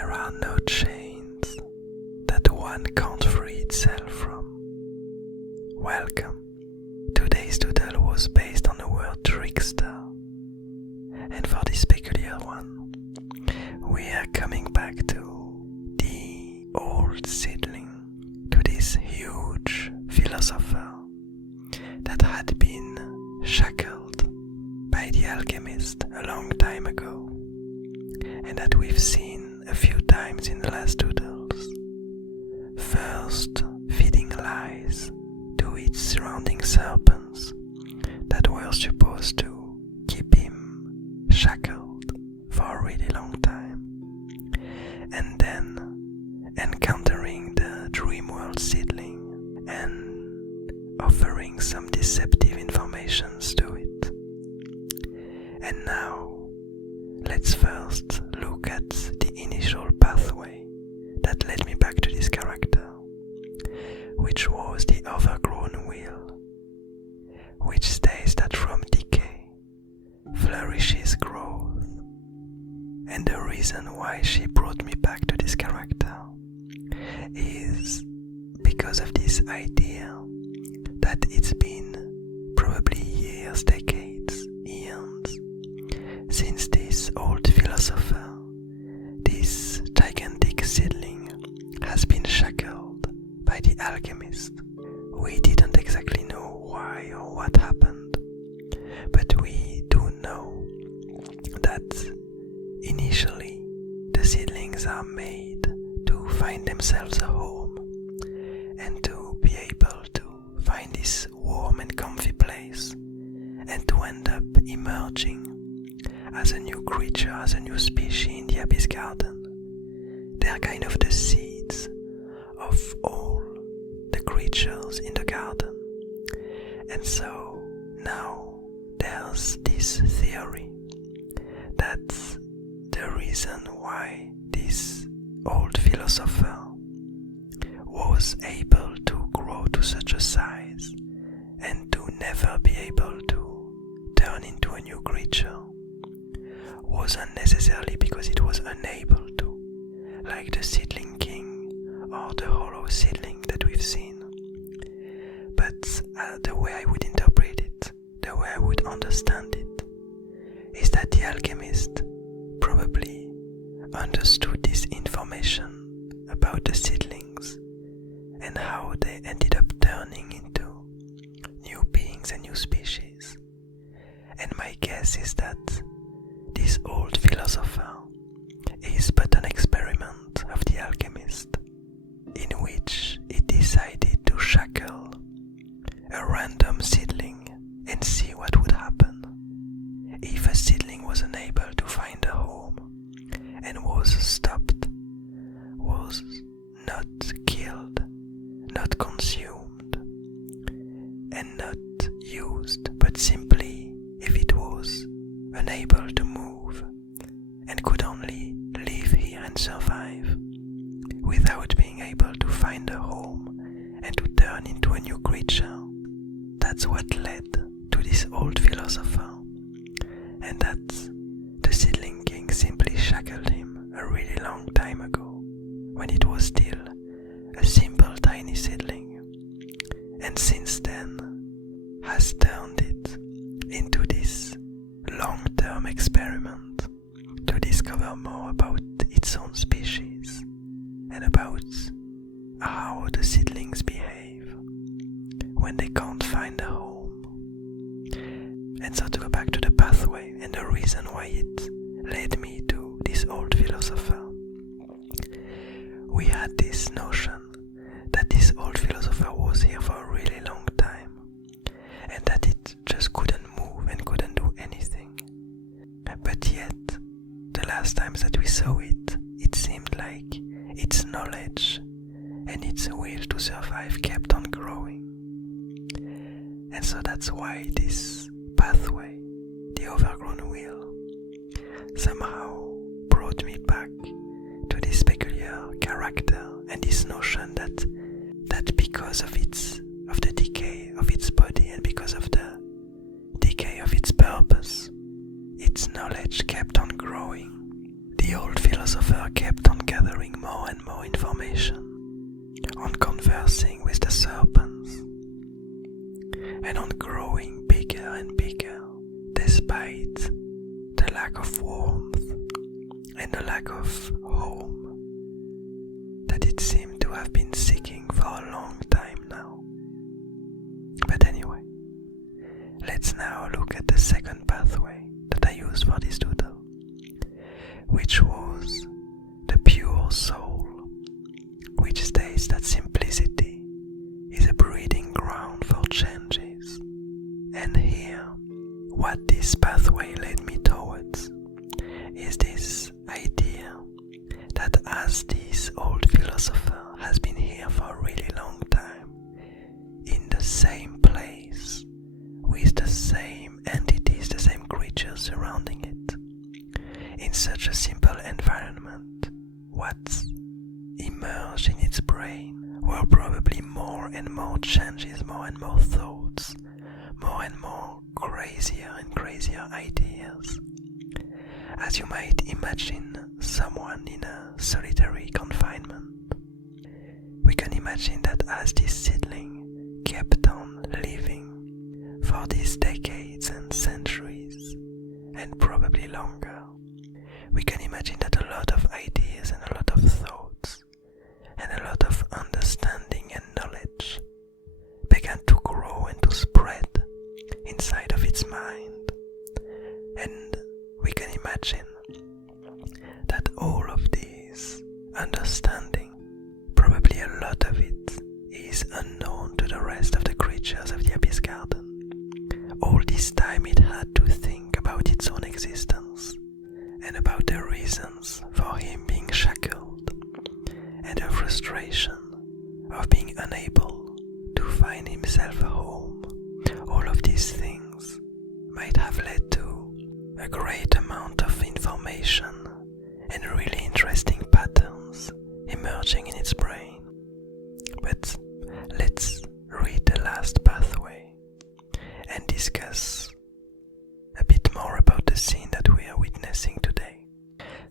there are no chains that one can't free itself from. Welcome. Today's doodle was based on the word trickster. And for this peculiar one, we are coming back to the old seedling, to this huge philosopher that had been shackled by the alchemist a long time ago, and that we've seen a few times in the last doodles. First, feeding lies to its surrounding serpents that were supposed to keep him shackled for a really long time, and then encountering the dream world seedling and offering some deceptive informations to it. And now, let's first look at the initial pathway that led me back to this character, which was the overgrown wheel, which states that from decay flourishes growth. And the reason why she brought me back to this character is because of this idea that it's been probably years, decades, eons, since this old philosopher, this gigantic seedling, has been shackled by the alchemist. We didn't exactly know why or what happened, but we do know that initially the seedlings are made to find themselves a home and to be able to find this warm and comfy place and to end up emerging as a new creature, as a new species in the Abyss Garden. They are kind of the seeds of all the creatures in the garden. And so now there's this theory that the reason why this old philosopher was able to grow to such a size and to never be able to turn into a new creature wasn't necessarily because it was unable to, like the seedling king or the hollow seedling that we've seen. But the way I would interpret it, the way I would understand it, is that the alchemist probably understood this information about the seedlings and how they ended up turning into new beings and new species. And my guess is that this old philosopher is but an experiment of the alchemist, in which he decided to shackle a random seedling and see what would happen if a seedling was unable to find a home and was stopped, was not killed, not consumed, and not used, but simply if it was unable to move and could only live here and survive without being able to find a home and to turn into a new creature. That's what led to this old philosopher, and that the seedling king simply shackled him a really long time ago when it was still a simple tiny seedling, and since then has turned it into this long-term experiment to discover more about its own species and about how the seedlings behave when they can't find a home. And so to go back to the pathway and the reason why it led me to this old philosopher, we had this notion that this old philosopher was here for a really long time and that it just couldn't move and couldn't do anything. But yet, the last times that we saw it, it seemed like its knowledge and its will to survive kept on growing. And so that's why this pathway, the overgrown wheel, somehow brought me back to this peculiar character and this notion that because of the decay of its body and because of the decay of its purpose, its knowledge kept on growing. The old philosopher philosopher kept on gathering more and more information, on conversing with the serpents, and on growing bigger and bigger despite the lack of warmth and the lack of home that it seemed to have been seeking for a long time now. But anyway, let's now look at the second pathway that I used for this doodle, which was the pure soul, which states that simplicity is a breeding ground for changes. And here, what this pathway led me towards is this idea that as this old philosopher has been here for a really long time, in the same place, with the same entities, the same creatures surrounding it, in such a simple environment, what emerged in its brain were probably more and more changes, more and more thoughts, more and more crazier and crazier ideas. As you might imagine someone in a solitary confinement, we can imagine that as this seedling kept on living for these decades and centuries, and probably longer, we can imagine that a lot of ideas and a lot of thoughts and a lot of understanding and knowledge began to grow and to spread inside of its mind. And we can imagine that all of these understanding, probably a lot of it, is unknown to the rest of the creatures of the Abyss Garden. All this time it had to think about its own existence and about the reasons for him being shackled and the frustration of being unable to find himself a home. All of these things might have led to a great amount of information and really interesting patterns emerging in its brain. But let's read the last pathway and discuss a bit more about the scene that we are witnessing today.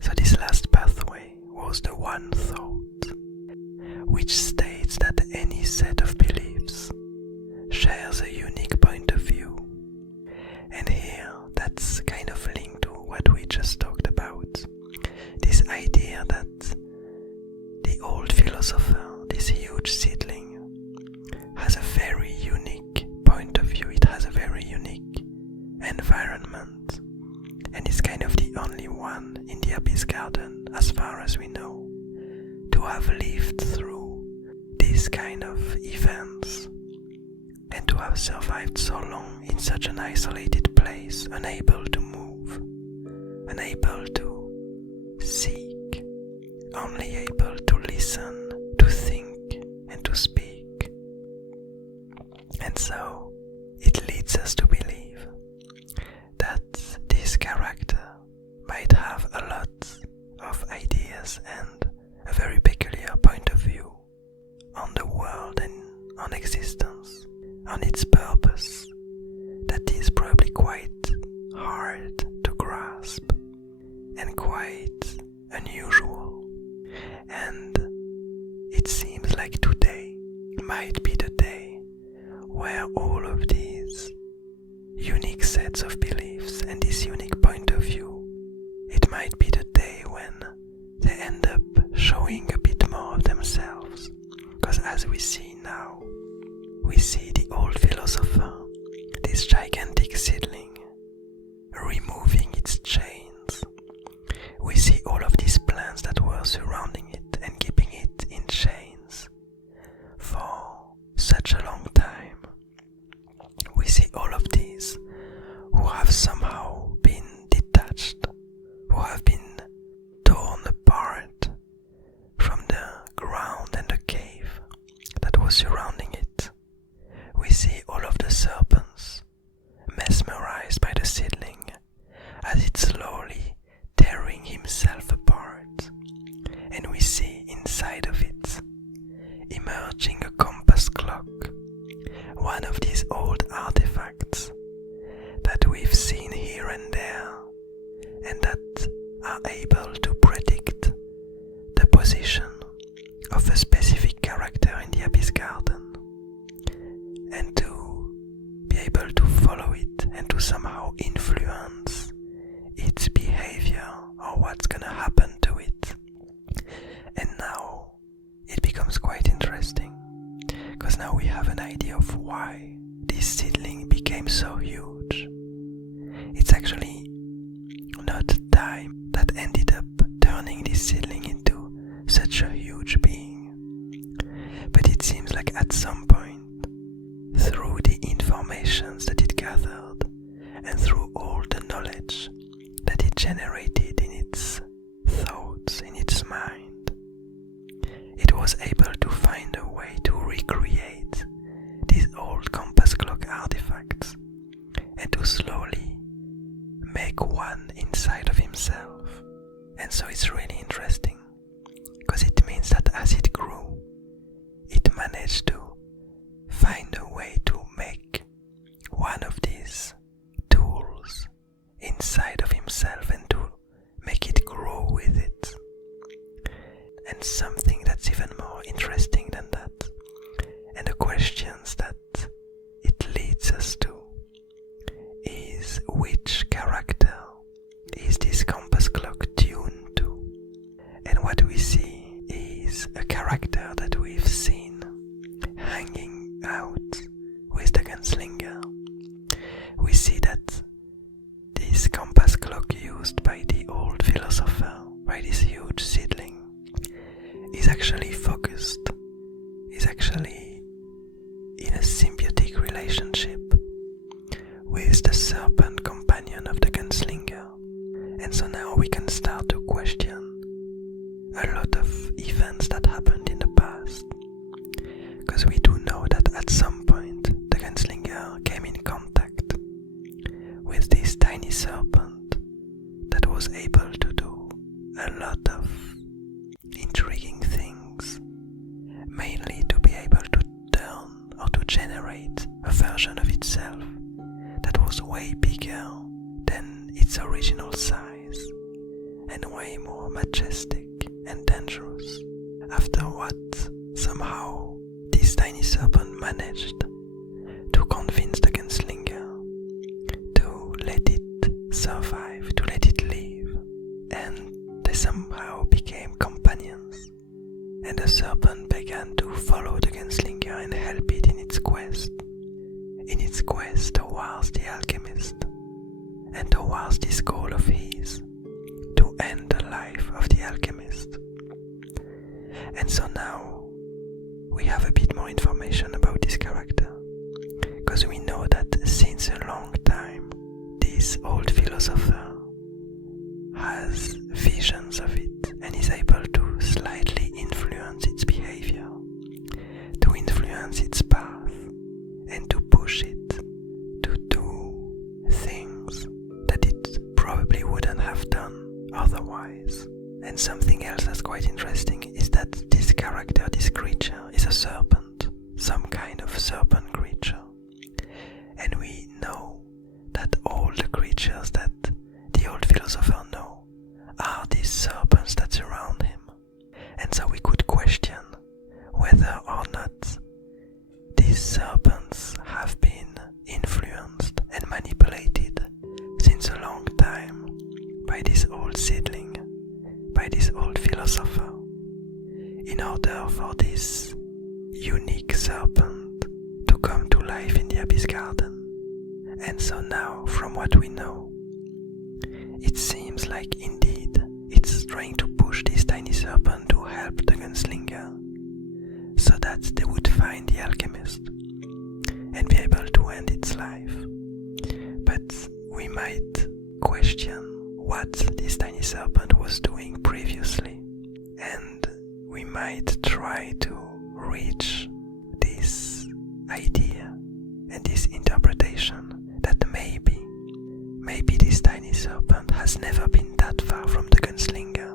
So this last pathway was the one thought, which states that any set of beliefs shares a unique point of view. And here, that's kind of linked to what we just talked about. This idea that the old philosopher, this huge seedling, has a very unique point of view. It has a very unique environment, and is kind of the only one in the Abyss Garden, as far as we know, to have lived through these kind of events, and to have survived so long in such an isolated place, unable to move, unable to seek, only able to listen, to think, and to speak. And so, it leads us to believe that this character might have a lot of ideas and a very peculiar point of view on the world and on existence, on its purpose, that is probably quite hard to grasp and quite unusual. And it seems like today might be the day where all of these unique sets of beliefs and this unique point of view, it might be the day when they end up showing a bit more of themselves. Because as we see now, we see the old philosopher, this gigantic seedling, removing its chains. We see all of these plants that were surrounding it and keeping it in chains for such a long time. We see all of these who have somehow been detached, who have been torn apart from the ground and the cave that was surrounding it. We see all of the serpents mesmerized by the seedling as it slowly tearing himself apart, and we see inside of it emerging a compass clock, one of these old artifacts that we've seen here and there, and that are able to predict now we have an idea of why this seedling became so huge. It's actually not time that ended up turning this seedling into such a huge being, but it seems like at some point, through the informations that it gathered and through all the knowledge that it generated in its thoughts, in its mind, it was able to find a way to recreate these old compass clock artifacts and to slowly make one inside of himself. And so it's really interesting, because it means that as it grew, it managed to find a way to make one of these tools inside of himself and to make it grow with it. And something that's even more interesting than that, and the questions that it leads us to, is which character is this compass clock tuned to? And what we see is a character that we've seen hanging out with the gunslinger. We see that this compass clock used by the old philosopher, by this huge seedling, is actually focused, is actually in a symbiotic relationship with the serpent companion of the gunslinger. And so now we can start to question a lot of events that happened in the past, because we do know that at some point the gunslinger came in contact with this tiny serpent that was able to do a lot of intriguing things, mainly to be able to turn or to generate a version of itself that was way bigger than its original size and way more majestic and dangerous. After what, somehow, this tiny serpent managed to convince the gunslinger to let it survive, to let it live, and they somehow became companions. And the serpent began to follow the gunslinger and help it in its quest towards the alchemist, and towards this goal of his, to end the life of the alchemist. And so now we have a bit more information about this character, because we know that since a long time this old philosopher has visions of it and is able to slightly influence its behavior, to influence its path, and to push it to do things that it probably wouldn't have done otherwise. And something else that's quite interesting is that this character, this creature, is a serpent, some kind of serpent creature. And we know that all the creatures that the old philosopher know are these serpents that surround him. And so we could question whether or not these serpents have been influenced and manipulated since a long time by this old seedling, by this old philosopher, in order for this unique serpent to come to life in the Abyss Garden. And so now, from what we know, it seems like indeed it's trying to push this tiny serpent to help the gunslinger, so that they would find the alchemist and be able to end its life. But we might question what this tiny serpent was doing previously, and we might try to reach this idea and this interpretation that maybe this tiny serpent has never been that far from the gunslinger,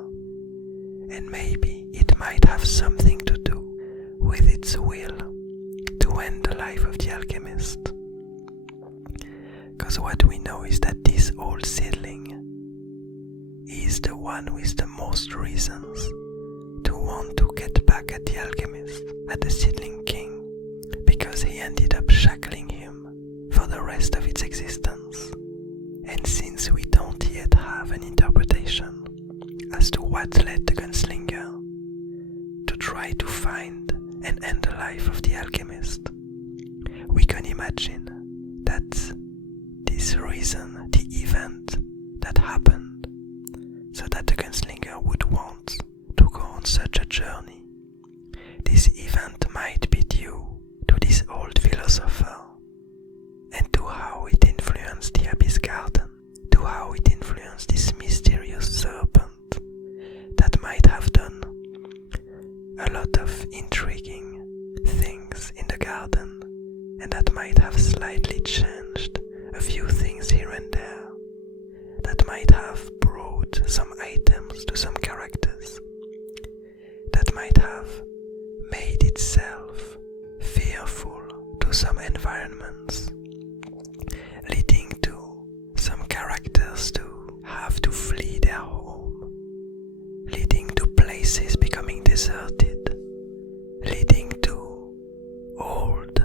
and maybe it might have something to do with its will to end the life of the alchemist. Because what we know is that this old seedling is the one with the most reasons to want to get back at the alchemist, at the seedling king, because he ended up shackling him for the rest of its existence. And since we don't yet have an interpretation as to what led the gunslinger to try to find and end the life of the alchemist. We can imagine that this reason, the event that happened, so that the gunslinger would want to go on such a journey. This event might be due to this old philosopher and to how it influenced the Abyss Garden, to how it influenced this mysterious serpent that might have done a lot of intriguing things in the garden, and that might have slightly changed a few things here and there, that might have brought some items to some characters, that might have made itself fearful to some environments, leading to some characters to have to flee their home, leading to places becoming deserted, leading to old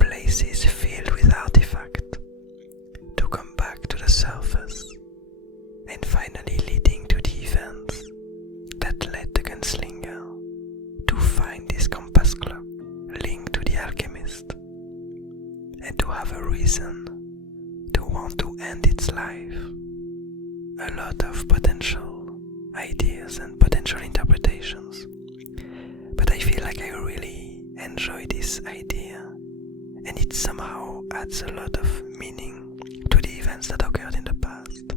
places filled with artifacts to come back to the surface, and finally leading to the events that led the gunslinger to find this compass clock linked to the alchemist and to have a reason to want to end its life. A lot of potential ideas and potential interpretations, but I feel like I really enjoy this idea, and it somehow adds a lot of meaning to the events that occurred in the past.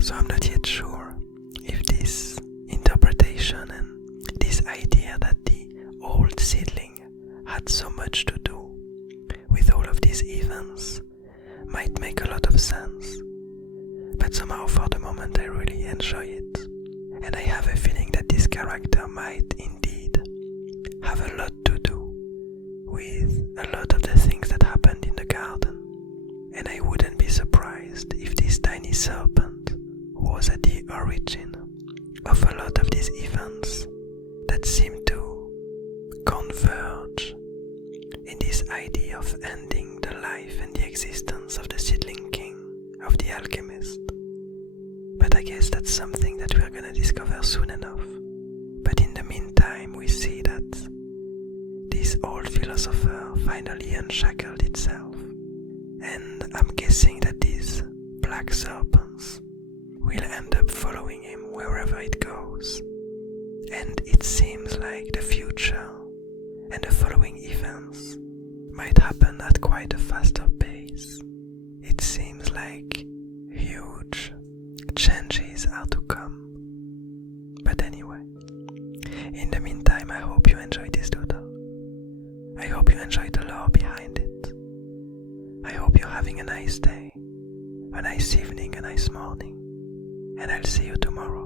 So I'm not yet sure if this interpretation and this idea that the old seedling had so much to do with all of these events might make a lot of sense, but somehow for the moment I really enjoy it, and I have a feeling that this character might indeed have a lot to do with a lot of the things that happened in the garden, and I wouldn't be surprised if this tiny serpent was at the origin of a lot of these events that seem to converge in this idea of ending the life and the existence of the seedling king, of the alchemist. But I guess that's something that we're gonna discover soon enough. But in the meantime, we see that this old philosopher finally unshackled itself, and I'm guessing that these black serpents will end up following him wherever it goes. And it seems like the future and the following events might happen at quite a faster pace. It seems like huge changes are to come. But anyway, in the meantime, I hope you enjoyed this doodle. I hope you enjoyed the lore behind it. I hope you're having a nice day, a nice evening, a nice morning, and I'll see you tomorrow.